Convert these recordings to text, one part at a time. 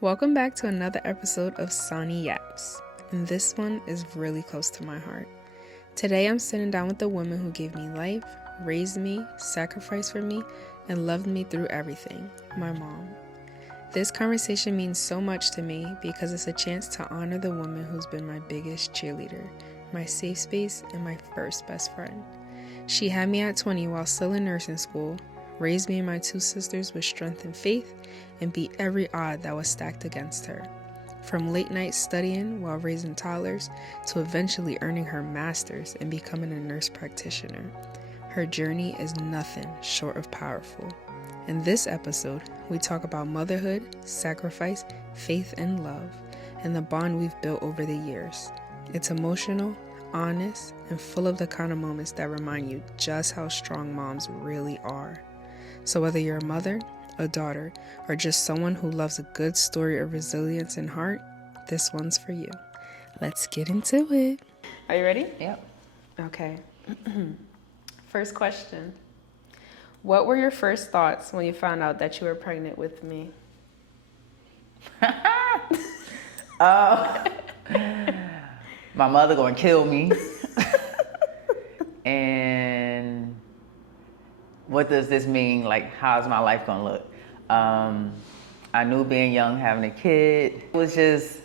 Welcome back to another episode of Sani Yaps, and this one is really close to my heart. Today I'm sitting down with the woman who gave me life, raised me, sacrificed for me, and loved me through everything, my mom. This conversation means so much to me because it's a chance to honor the woman who's been my biggest cheerleader, my safe space, and my first best friend. She had me at 20 while still in nursing school, raised me and my two sisters with strength and faith, and beat every odd that was stacked against her. From late nights studying while raising toddlers to eventually earning her master's and becoming a nurse practitioner. Her journey is nothing short of powerful. In this episode, we talk about motherhood, sacrifice, faith, and love, and the bond we've built over the years. It's emotional, honest, and full of the kind of moments that remind you just how strong moms really are. So whether you're a mother, a daughter, or just someone who loves a good story of resilience and heart, this one's for you. Let's get into it. Are you ready? Yep. Okay. First question. What were your first thoughts when you found out that you were pregnant with me? My mother gonna kill me. And what does this mean? Like, how's my life gonna look? I knew being young, having a kid, it was just,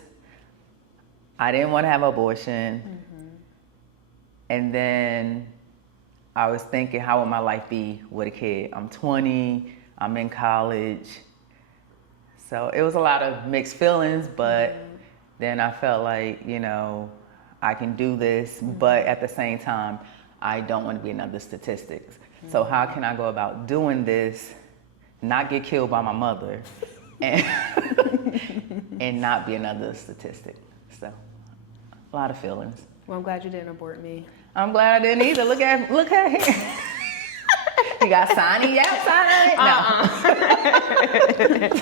I didn't want to have an abortion. Mm-hmm. And then I was thinking, how would my life be with a kid? I'm 20, I'm in college. So it was a lot of mixed feelings, but then I felt like, I can do this, but at the same time, I don't want to be another statistic. So how can I go about doing this, not get killed by my mother, and, and not be another statistic? So, a lot of feelings. Well, I'm glad you didn't abort me. I'm glad I didn't either. Look at him. You got Sani Yaps on it?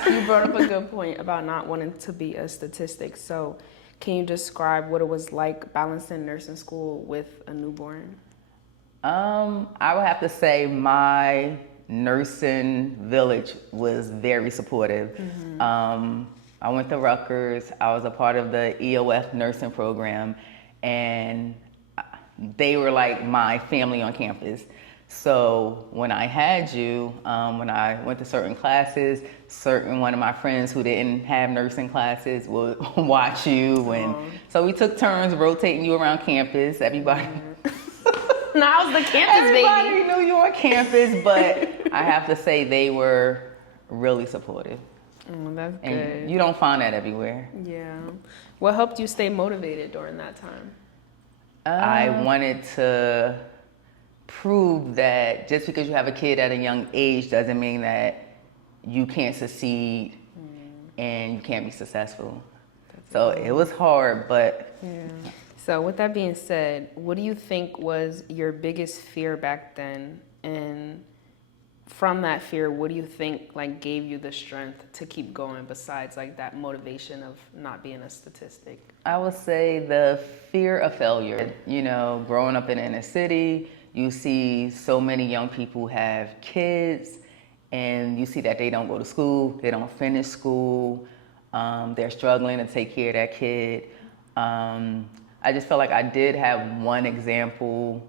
No. You brought up a good point about not wanting to be a statistic. So, can you describe what it was like balancing nursing school with a newborn? I would have to say my nursing village was very supportive. Mm-hmm. I went to Rutgers. I was a part of the EOF nursing program, and they were like my family on campus. So when I had you, when I went to certain classes, one of my friends who didn't have nursing classes would watch you. And so we took turns rotating you around campus. Everybody... No, I was the campus baby. Everybody knew you were on campus, but I have to say they were really supportive. Oh, that's good. And you don't find that everywhere. Yeah. What helped you stay motivated during that time? I wanted to prove that just because you have a kid at a young age doesn't mean that you can't succeed and you can't be successful. So it was hard, but... Yeah. So with that being said, what do you think was your biggest fear back then? And from that fear, what do you think gave you the strength to keep going besides that motivation of not being a statistic? I would say the fear of failure. Growing up in the inner city, you see so many young people have kids and you see that they don't go to school, they don't finish school, they're struggling to take care of that kid. I just felt like I did have one example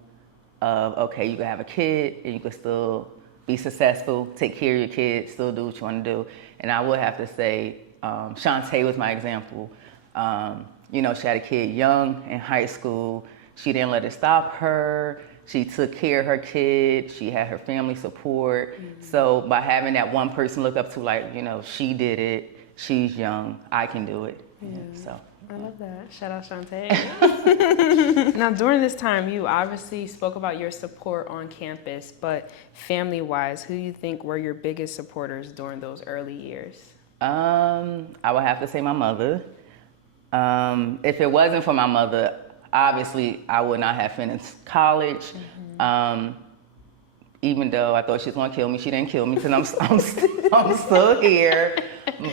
of, okay, you can have a kid and you can still be successful, take care of your kid, still do what you want to do. And I would have to say, Shantae was my example. She had a kid young in high school. She didn't let it stop her. She took care of her kid. She had her family support. Mm-hmm. So by having that one person look up to, she did it, she's young, I can do it. Yeah. So. I love that. Shout out Shantae. Now, during this time, you obviously spoke about your support on campus, but family-wise, who do you think were your biggest supporters during those early years? I would have to say my mother. If it wasn't for my mother, obviously, I would not have finished college. Mm-hmm. Even though I thought she was going to kill me, she didn't kill me because I'm still here.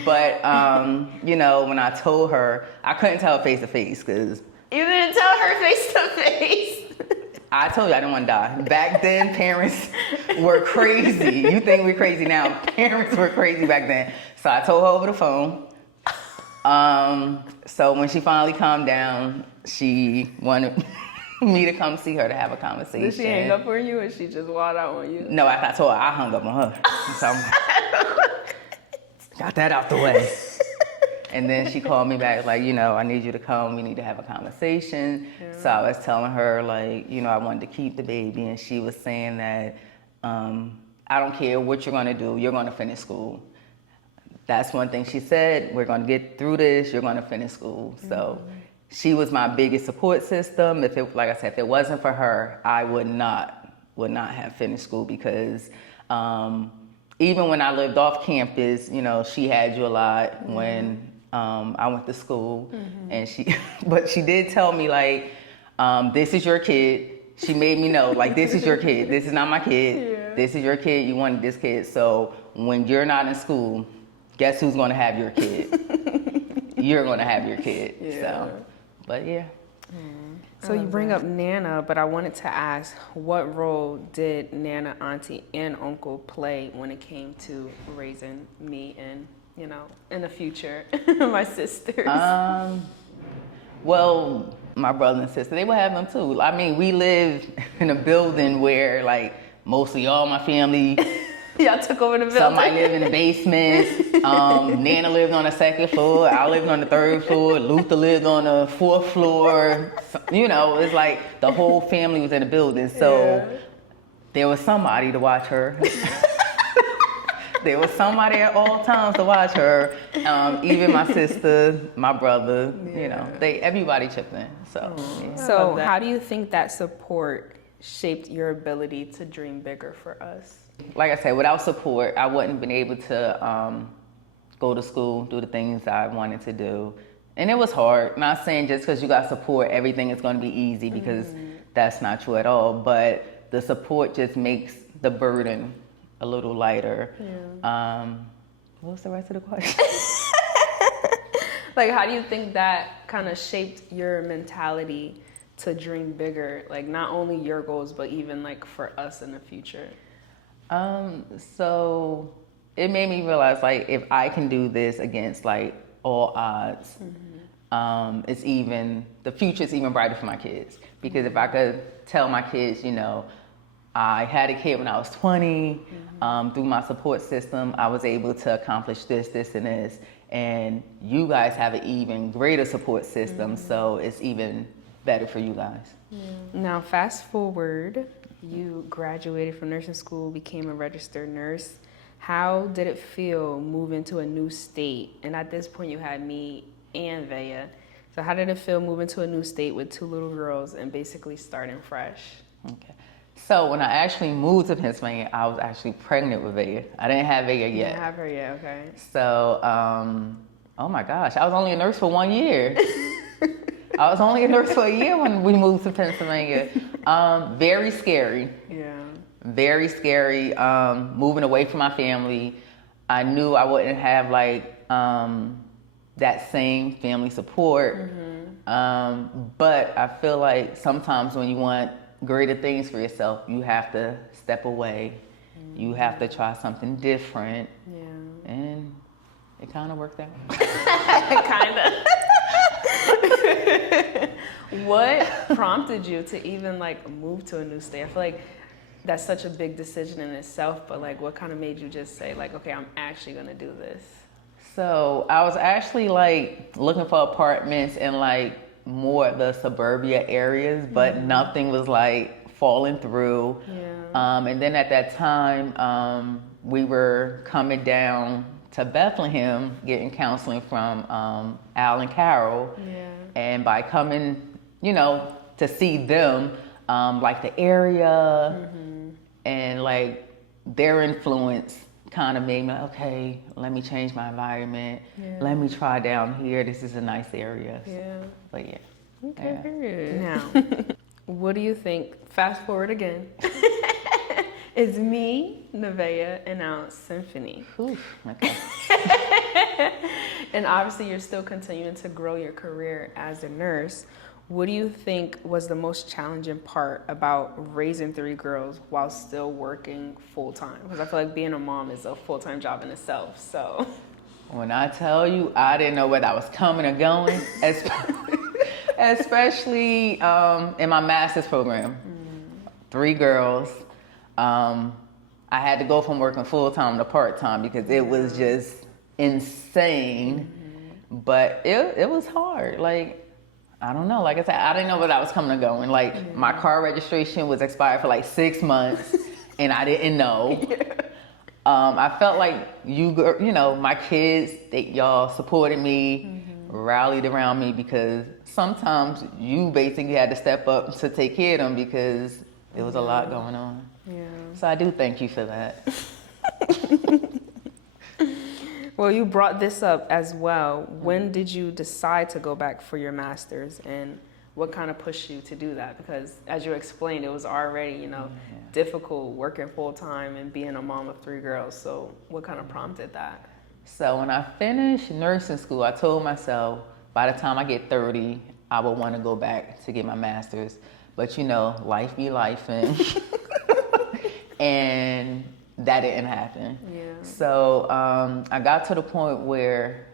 But, when I told her, I couldn't tell her face to face because... You didn't tell her face to face? I told you I didn't want to die. Back then, parents were crazy. You think we're crazy now. Parents were crazy back then. So I told her over the phone. So when she finally calmed down, she wanted me to come see her to have a conversation. Did she hang up on you, or she just wild out on you? No, I told her I hung up on her. So I'm like, got that out the way. And then she called me back like, I need you to come. We need to have a conversation. Yeah. So I was telling her like, I wanted to keep the baby, and she was saying that I don't care what you're gonna do. You're gonna finish school. That's one thing she said. We're gonna get through this. You're gonna finish school. So she was my biggest support system. Like I said, if it wasn't for her, I would not have finished school, because even when I lived off campus, she had you a lot when I went to school, and but she did tell me like, this is your kid. She made me know like, this is your kid. This is not my kid. Yeah. This is your kid. You wanted this kid. So when you're not in school, guess who's going to have your kid? You're going to have your kid. Yeah. So, but yeah. So you bring up Nana, but I wanted to ask, what role did Nana, auntie, and uncle play when it came to raising me and, in the future, my sisters? Well, my brother and sister, they would have them too. I mean, we lived in a building where like mostly all my family. Y'all took over the building. Somebody lived in the basement. Nana lived on the second floor. I lived on the third floor. Luther lived on the fourth floor. It's like the whole family was in the building. So there was somebody to watch her. There was somebody at all times to watch her. Even my sister, my brother, everybody chipped in. So, So how do you think that support shaped your ability to dream bigger for us? Like I said, without support, I wouldn't have been able to go to school, do the things I wanted to do. And it was hard. Not saying just because you got support, everything is going to be easy, because that's not true at all. But the support just makes the burden a little lighter. Yeah. What was the rest of the question? Like, how do you think that kind of shaped your mentality to dream bigger? Like, not only your goals, but even like for us in the future? So it made me realize like, if I can do this against like all odds, the future is even brighter for my kids. Because if I could tell my kids, I had a kid when I was 20, through my support system, I was able to accomplish this, this, and this. And you guys have an even greater support system, so it's even better for you guys. Yeah. Now, fast forward, you graduated from nursing school, became a registered nurse. How did it feel moving to a new state? And at this point, you had me and Vea. So how did it feel moving to a new state with 2 little girls and basically starting fresh? Okay. So when I actually moved to Pennsylvania, I was actually pregnant with Vea. I didn't have Vea yet. You didn't have her yet, okay. So, oh my gosh, I was only a nurse for 1 year. I was only a nurse for a year when we moved to Pennsylvania. Very scary. Yeah. Very scary. Moving away from my family. I knew I wouldn't have like that same family support. But I feel like sometimes when you want greater things for yourself, you have to step away. You have to try something different. Yeah. And it kind of worked out. Kind of. What prompted you to even like move to a new state? I feel like that's such a big decision in itself, but like what kind of made you just say like, okay, I'm actually gonna do this? So I was actually like looking for apartments in like more of the suburbia areas, but nothing was like falling through. Yeah. And then at that time, we were coming down to Bethlehem, getting counseling from Al and Carol. Yeah. And by coming, to see them, like the area and like their influence kind of made me like, okay, let me change my environment. Yeah. Let me try down here. This is a nice area. Yeah. So, but yeah. Okay. Yeah. Now, what do you think? Fast forward again. It's me, Nevaeh, and now Symphony. Oof, okay. And obviously you're still continuing to grow your career as a nurse. What do you think was the most challenging part about raising 3 girls while still working full-time? Because I feel like being a mom is a full-time job in itself, so. When I tell you, I didn't know whether I was coming or going, especially in my master's program. 3 girls. I had to go from working full-time to part-time because it was just insane. But it was hard. Like, I don't know. Like I said, I didn't know whether I was coming or going. Like, my car registration was expired for like 6 months, and I didn't know. I felt like you know, my kids, y'all supported me, rallied around me, because sometimes you basically had to step up to take care of them because there was a lot going on. Yeah. So I do thank you for that. Well, you brought this up as well. When did you decide to go back for your master's, and what kind of pushed you to do that? Because as you explained, it was already, you know, difficult working full time and being a mom of 3 girls. So what kind of prompted that? So when I finished nursing school, I told myself by the time I get 30, I would want to go back to get my master's. But you know, life be life, and that didn't happen. Yeah. So I got to the point where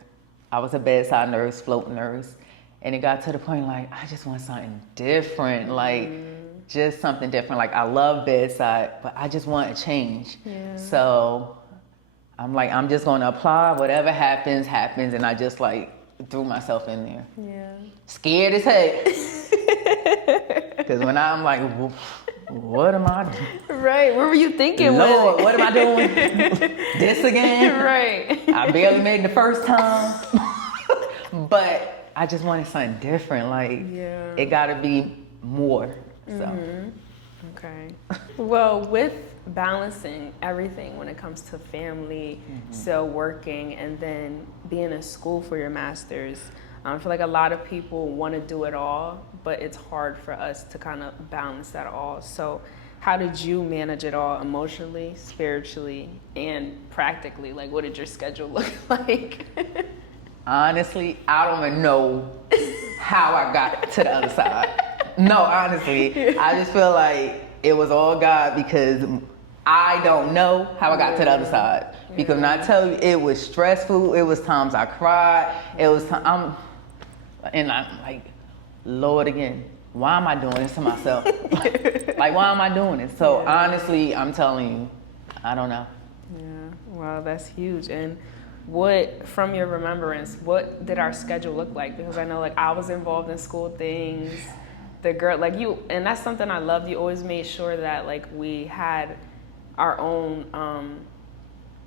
I was a bedside nurse, float nurse, and it got to the point like, I just want something different, like just something different. Like, I love bedside, but I just want a change. Yeah. So I'm like, I'm just going to apply. Whatever happens, happens. And I just like threw myself in there. Yeah. Scared as heck. Because when I'm like, what am I doing? Right. What were you thinking? Lord, what am I doing? This again? Right. I barely made it the first time. But I just wanted something different. Like, it got to be more. So. Okay. Well, with balancing everything when it comes to family, still working, and then being in school for your master's, I feel like a lot of people want to do it all, but it's hard for us to kind of balance that all. So how did you manage it all emotionally, spiritually, and practically? Like, what did your schedule look like? Honestly, I don't even know how I got to the other side. No, honestly, I just feel like it was all God, because I don't know how I got to the other side. Because when I tell you, it was stressful. It was times I cried. It was and I'm like, Lord, again, why am I doing this to myself? Like, why am I doing this? So honestly, I'm telling you, I don't know. Yeah, wow, that's huge. And what, from your remembrance, what did our schedule look like? Because I know, like, I was involved in school things. The girl, like you, and that's something I loved. You always made sure that, like, we had our own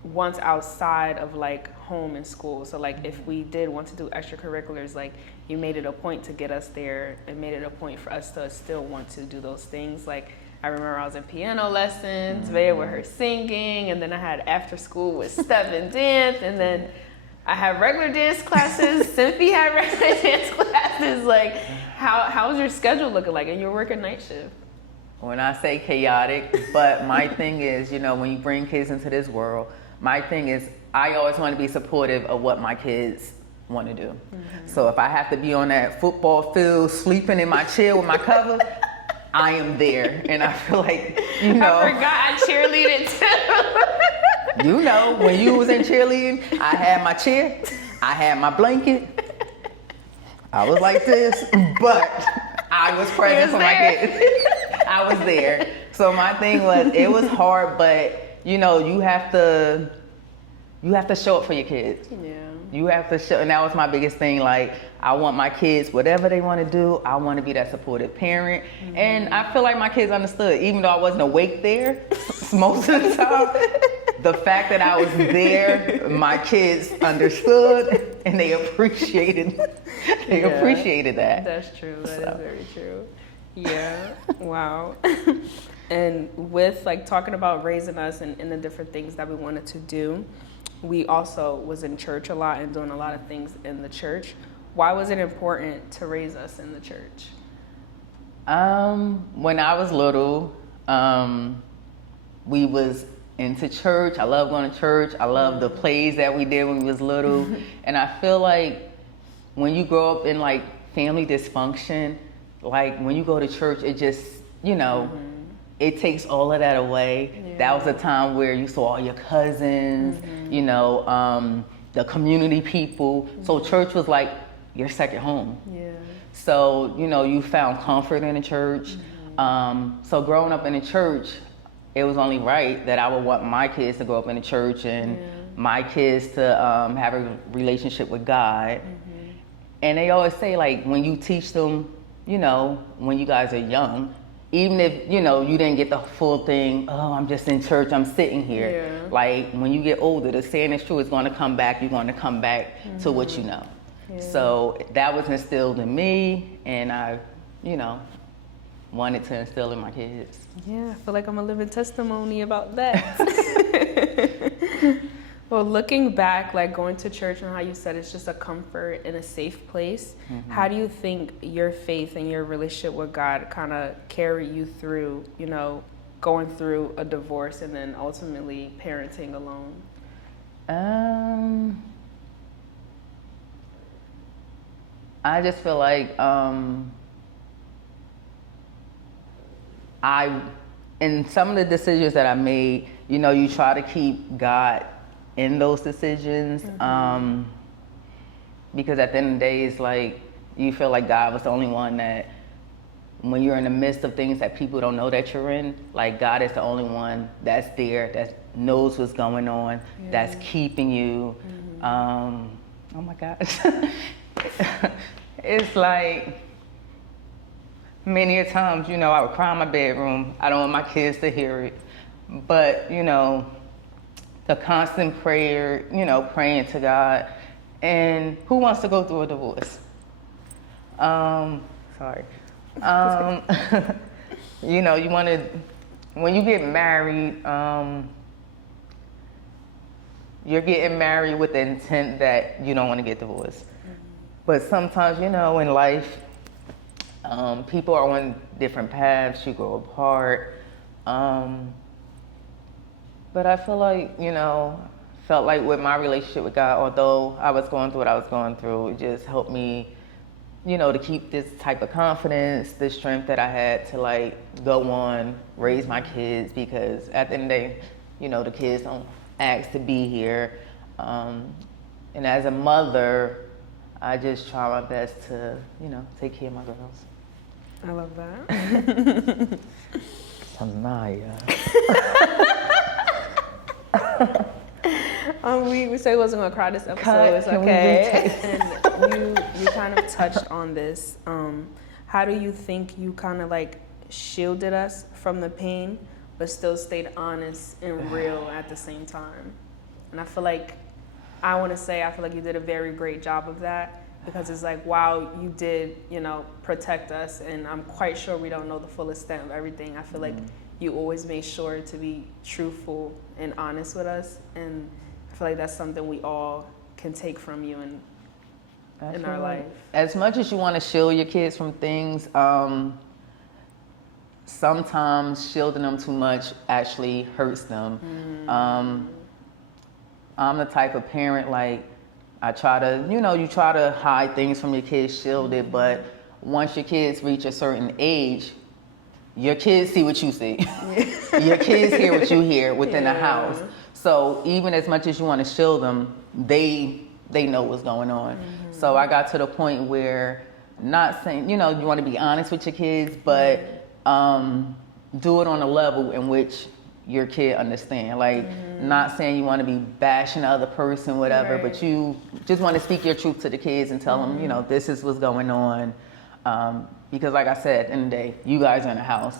once outside of like home and school. So like, if we did want to do extracurriculars, like, you made it a point to get us there, and made it a point for us to still want to do those things. Like, I remember I was in piano lessons, Vea with her singing, and then I had after school with step and dance, and then I had regular dance classes. Cynthia had regular dance classes. Like, how was your schedule looking like? And you're working night shift. When I say chaotic, but my thing is, you know, when you bring kids into this world, my thing is, I always want to be supportive of what my kids want to do. So if I have to be on that football field sleeping in my chair with my cover, I am there. And I feel like, you know, I forgot I cheerleaded too. You know, when you was in cheerleading, I had my chair, I had my blanket, I was like this, but I was present for my kids. I was there. So my thing was, it was hard, but you know, you have to show up for your kids. Yeah. You have to show, and that was my biggest thing. Like, I want my kids, whatever they want to do, I want to be that supportive parent. And I feel like my kids understood, even though I wasn't awake there most of the time. The fact that I was there, my kids understood, and they appreciated that. That's true. That is very true. Yeah. Wow. And with, like, talking about raising us and the different things that we wanted to do, we also was in church a lot and doing a lot of things in the church. Why was it important to raise us in the church? When I was little, we was into church. I love going to church. I love the plays that we did when we was little. And I feel like when you grow up in like family dysfunction, like when you go to church, it just, you know, it takes all of that away. Yeah. That was a time where you saw all your cousins, you know, the community people. So church was like your second home. Yeah. So, you found comfort in the church. So growing up in the church, it was only right that I would want my kids to grow up in the church and my kids to have a relationship with God. And they always say, like, when you teach them, when you guys are young, even if, you didn't get the full thing, oh, I'm just in church, I'm sitting here. Yeah. Like, when you get older, the saying is true, it's going to come back, you're going to come back to what you know. Yeah. So that was instilled in me, and I, wanted to instill in my kids. Yeah, I feel like I'm a living testimony about that. Well, looking back, like going to church and how you said it's just a comfort and a safe place, how do you think your faith and your relationship with God kind of carry you through, going through a divorce and then ultimately parenting alone? I just feel like in some of the decisions that I made, you try to keep God in those decisions, because at the end of the day, it's like you feel like God was the only one that, when you're in the midst of things that people don't know that you're in, like God is the only one that's there, that knows what's going on, that's keeping you. Oh my gosh. It's like, many a times, I would cry in my bedroom. I don't want my kids to hear it. But, the constant prayer, praying to God. And who wants to go through a divorce? Sorry. You want to, when you get married, you're getting married with the intent that you don't want to get divorced. But sometimes, in life, people are on different paths, you grow apart. But I feel like, felt like with my relationship with God, although I was going through what I was going through, it just helped me, to keep this type of confidence, this strength that I had to like go on, raise my kids, because at the end of the day, the kids don't ask to be here. And as a mother, I just try my best to, take care of my girls. I love that. Sanaya. We said we wasn't gonna cry this episode. It's okay. And you kind of touched on this. How do you think you kind of like shielded us from the pain, but still stayed honest and real at the same time? And I feel like you did a very great job of that, because it's like, wow, you did, protect us, and I'm quite sure we don't know the full extent of everything. I feel like you always made sure to be truthful and honest with us, and I feel like that's something we all can take from you in our life. As much as you want to shield your kids from things, sometimes shielding them too much actually hurts them. I'm the type of parent, like, I try to, you try to hide things from your kids, shield it, but once your kids reach a certain age, your kids see what you see. Your kids hear what you hear within the house. So even as much as you want to shield them, they know what's going on. So I got to the point where, not saying, you want to be honest with your kids, but do it on a level in which your kid understand. Like, not saying you want to be bashing the other person, whatever, but you just want to speak your truth to the kids and tell them, this is what's going on. Because like I said, at the end of the day, you guys are in the house.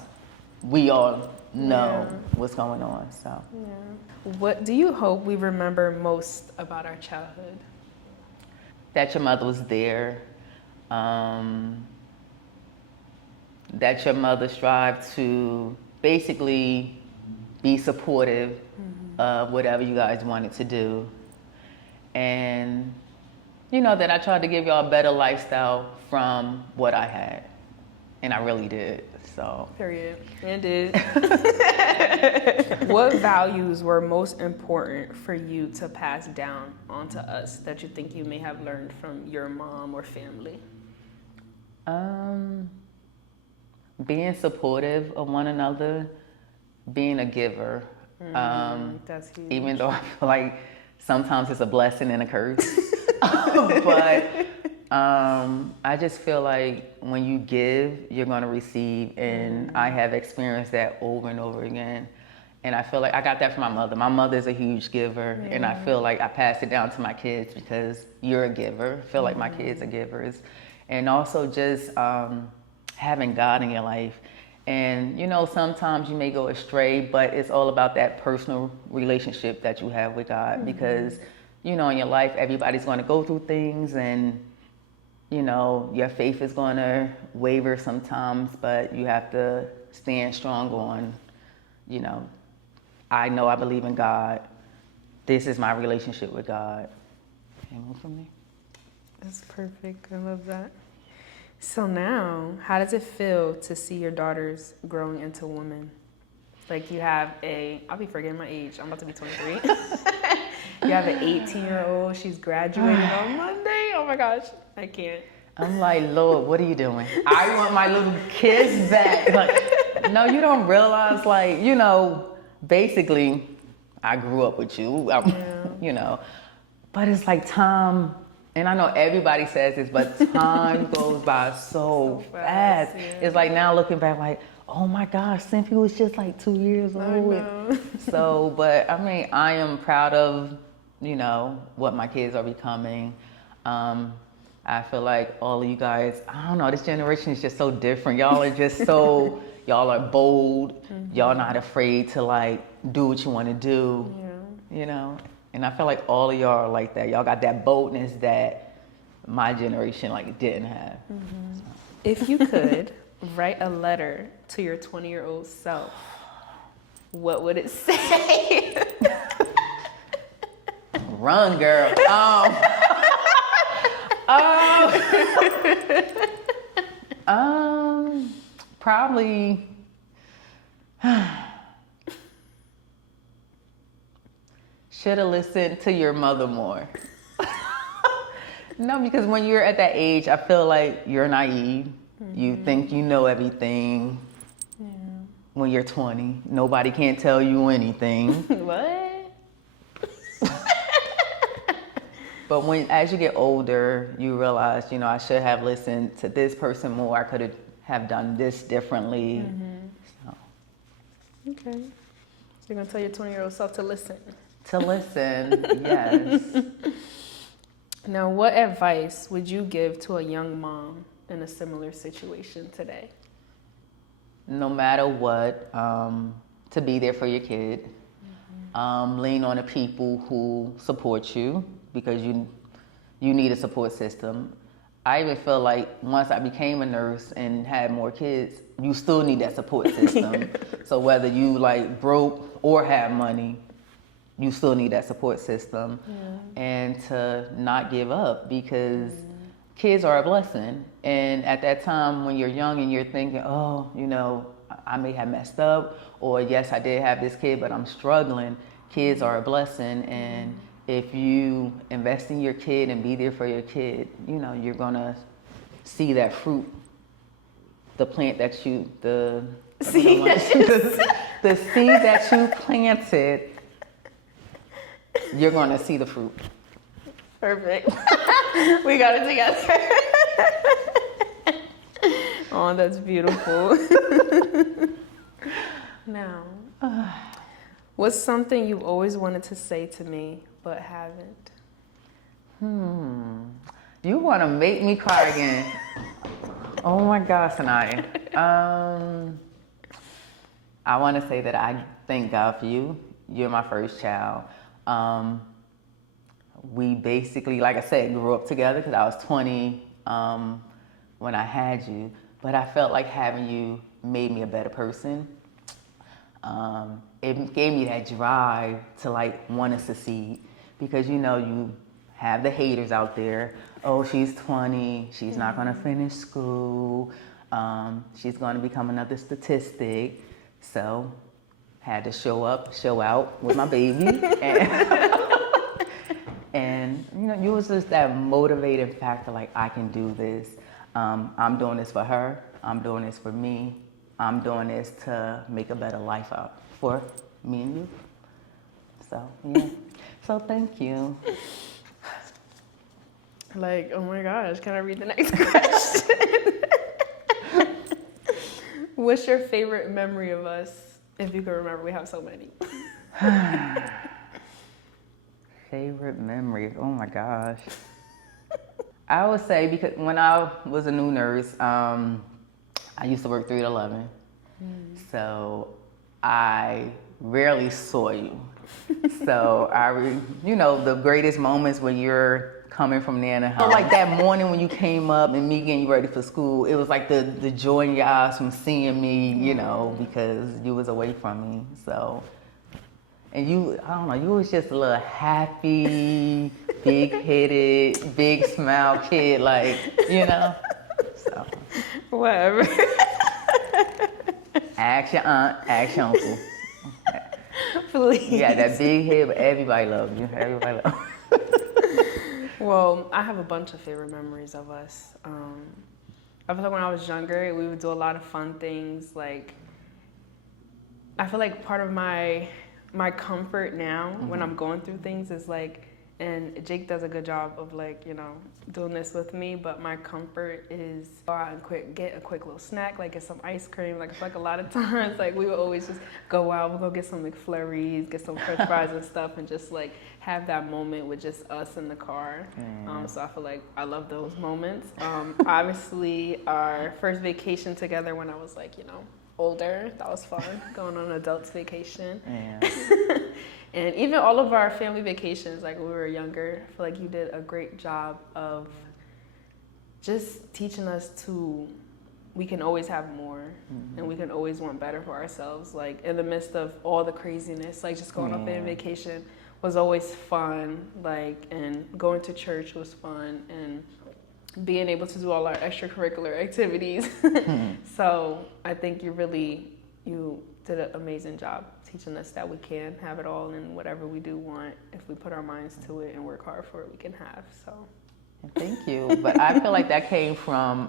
We all know what's going on, so. Yeah. What do you hope we remember most about our childhood? That your mother was there. That your mother strived to basically be supportive of whatever you guys wanted to do. And, that I tried to give y'all a better lifestyle from what I had. And I really did, so. Period. And did. What values were most important for you to pass down onto us that you think you may have learned from your mom or family? Being supportive of one another, being a giver. That's huge. Even though I feel like Sometimes it's a blessing and a curse. But I just feel like when you give, you're going to receive. And I have experienced that over and over again. And I feel like I got that from my mother. My mother's a huge giver. And I feel like I passed it down to my kids because you're a giver. I feel like my kids are givers. And also just having God in your life. And, you know, sometimes you may go astray, but it's all about that personal relationship that you have with God. Because, you know, in your life, everybody's going to go through things, and, you know, your faith is going to waver sometimes, but you have to stand strong on, you know I believe in God. This is my relationship with God. Anyone from me? That's perfect. I love that. So now, how does it feel to see your daughters growing into women? Like you have I'll be forgetting my age. I'm about to be 23. You have an 18-year-old. She's graduating on Monday. Oh my gosh, I can't. I'm like, Lord, what are you doing? I want my little kids back. Like, no, you don't realize, like, you know, basically, I grew up with you, you know, but it's like time. And I know everybody says this, but time goes by so fast. Yeah. It's like now looking back, like, oh my gosh, Cynthia was just like 2 years old. I know. So, but I mean, I am proud of, you know, what my kids are becoming. I feel like all of you guys, I don't know, this generation is just so different. Y'all are just so, y'all are bold. Y'all not afraid to like do what you want to do, you know? And I feel like all of y'all are like that. Y'all got that boldness that my generation like didn't have. So. If you could write a letter to your 20-year-old self, what would it say? Run, girl. Probably. Should have listened to your mother more. No, because when you're at that age, I feel like you're naive. You think you know everything. Yeah. When you're 20, nobody can't tell you anything. What? But as you get older, you realize, you know, I should have listened to this person more. I could have done this differently. So. Okay. So you're going to tell your 20-year-old self to listen. To listen, yes. Now, what advice would you give to a young mom in a similar situation today? No matter what, to be there for your kid. Lean on the people who support you, because you need a support system. I even feel like once I became a nurse and had more kids, you still need that support system. So whether you like broke or have money, you still need that support system. And to not give up, because kids are a blessing. And at that time when you're young and you're thinking, oh, you know, I may have messed up, or yes, I did have this kid, but I'm struggling. Kids are a blessing. And if you invest in your kid and be there for your kid, you know, you're gonna see that fruit, the plant that you, the seed that you planted, you're gonna see the fruit. Perfect. We got it together. Oh, that's beautiful. Now, what's something you've always wanted to say to me but haven't? You want to make me cry again. Oh my gosh, Sani. I want to say that I thank God for you. You're my first child. We basically, like I said, grew up together because I was 20 when I had you. But I felt like having you made me a better person. It gave me that drive to like want to succeed, because you know you have the haters out there. Oh, she's 20, she's not going to finish school, she's going to become another statistic. So had to show out with my baby. And you know, you was just that motivating factor, like I can do this. I'm doing this for her, I'm doing this for me, I'm doing this to make a better life out for me and you. So, yeah. So, thank you. Like, oh my gosh, can I read the next question? What's your favorite memory of us? If you can remember, we have so many. Favorite memory? Oh my gosh. I would say because when I was a new nurse, I used to work 3 to 11. So I rarely saw you. So the greatest moments when you're coming from there and home. Like that morning when you came up and me getting you ready for school, it was like the joy in your eyes from seeing me, because you was away from me. So, and you, I don't know, you was just a little happy, big-headed, big smile kid, like, so. Whatever. Ask your aunt, ask your uncle. Please. Yeah, that big head, but everybody loves you. Everybody loves you. Well, I have a bunch of favorite memories of us. I feel like when I was younger, we would do a lot of fun things. Like, I feel like part of my comfort now when I'm going through things is like, and Jake does a good job of like, doing this with me, but my comfort is go out and get a quick little snack, like get some ice cream. Like I feel like a lot of times, like we would always just go out, we'll go get some McFlurries, get some French fries and stuff, and just like have that moment with just us in the car. So I feel like I love those moments. Obviously, our first vacation together when I was like, older, that was fun, going on an adult's vacation. And even all of our family vacations, like when we were younger, I feel like you did a great job of just teaching us we can always have more and we can always want better for ourselves. Like in the midst of all the craziness, like just going on family vacation was always fun, like, and going to church was fun, and being able to do all our extracurricular activities. So I think you did an amazing job teaching us that we can have it all, and whatever we do want, if we put our minds to it and work hard for it, we can have. So thank you. But I feel like that came from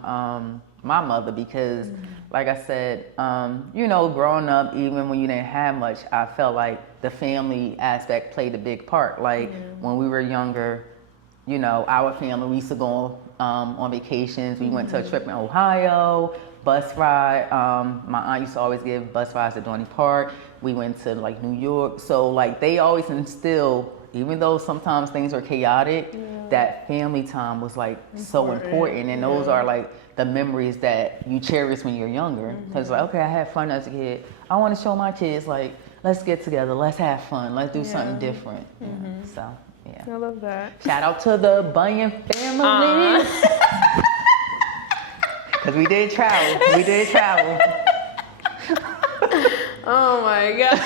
my mother because, like I said, growing up, even when you didn't have much, I felt like the family aspect played a big part. Like when we were younger, our family, we used to go on vacations. We went to a trip in Ohio, bus ride. My aunt used to always give bus rides to Dorney Park. We went to like New York. So like they always instill, even though sometimes things are chaotic, that family time was like so important. And those are like the memories that you cherish when you're younger. Because like, okay, I had fun as a kid. I want to show my kids like, let's get together, let's have fun, let's do something different. So. Yeah. I love that. Shout out to the Bunyan family. Because we did travel. Oh my God.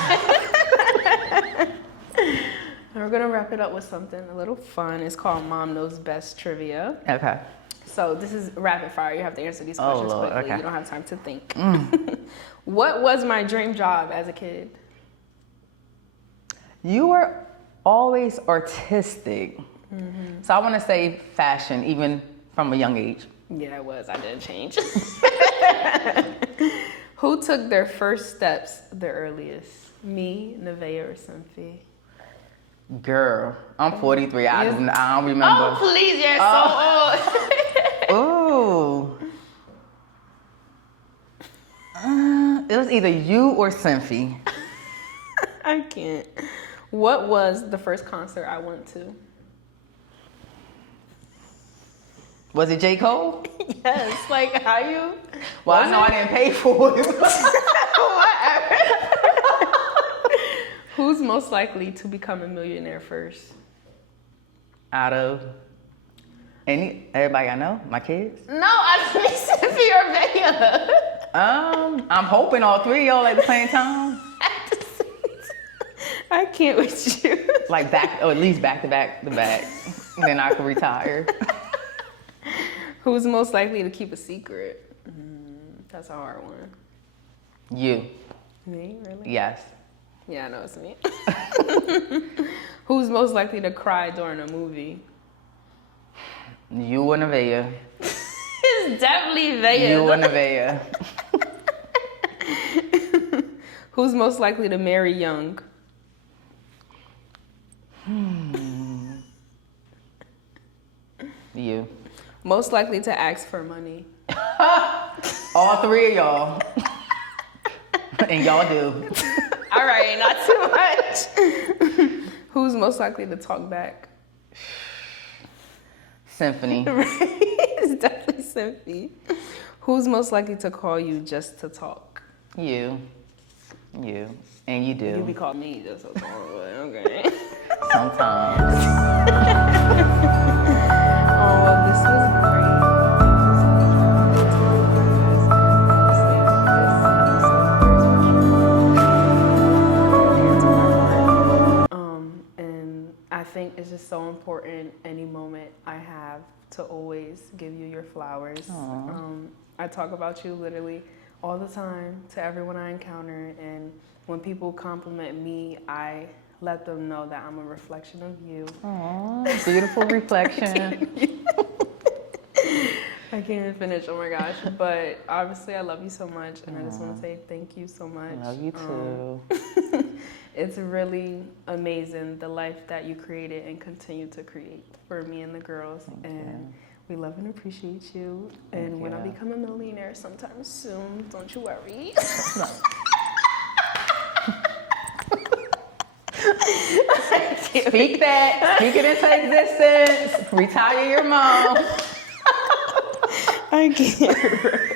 We're going to wrap it up with something a little fun. It's called Mom Knows Best Trivia. Okay. So this is rapid fire. You have to answer these questions quickly. Okay. You don't have time to think. What was my dream job as a kid? You were always artistic. So I want to say fashion, even from a young age. Yeah, it was. I didn't change. Who took their first steps the earliest? Me, Nevaeh, or Cynthia? Girl, I'm 43. I don't remember. Oh, please, you're so old. Ooh. It was either you or Cynthia. I can't. What was the first concert I went to? Was it J. Cole? Yes. Like, how you? Well, I know I didn't pay for it. Whatever. Who's most likely to become a millionaire first? Out of everybody I know, my kids? No, I mean Cynthia or Vaya. I'm hoping all three of y'all at the same time. I can't with you. Like or at least back to back. Then I can retire. Who's most likely to keep a secret? That's a hard one. You. Me, really? Yes. Yeah, I know it's me. Who's most likely to cry during a movie? You or Nevaeh. It's definitely Vaya. You or Nevaeh. Who's most likely to marry young? You. Most likely to ask for money. All three of y'all. And y'all do. All right, not too much. Who's most likely to talk back? Symphony. It's definitely Symphony. Who's most likely to call you just to talk? You. And you do. You be calling me just to talk. Okay. Sometimes. Oh, well, this was great. And I think it's just so important any moment I have to always give you your flowers. I talk about you literally all the time to everyone I encounter, and when people compliment me, I let them know that I'm a reflection of you. Aww, beautiful reflection. I can't even finish, oh my gosh. But obviously I love you so much, and I just want to say thank you so much. Love you too. It's really amazing the life that you created and continue to create for me and the girls. And we love and appreciate you. And when I become a millionaire sometime soon, don't you worry. Speak it into existence. Retire your mom. I can't.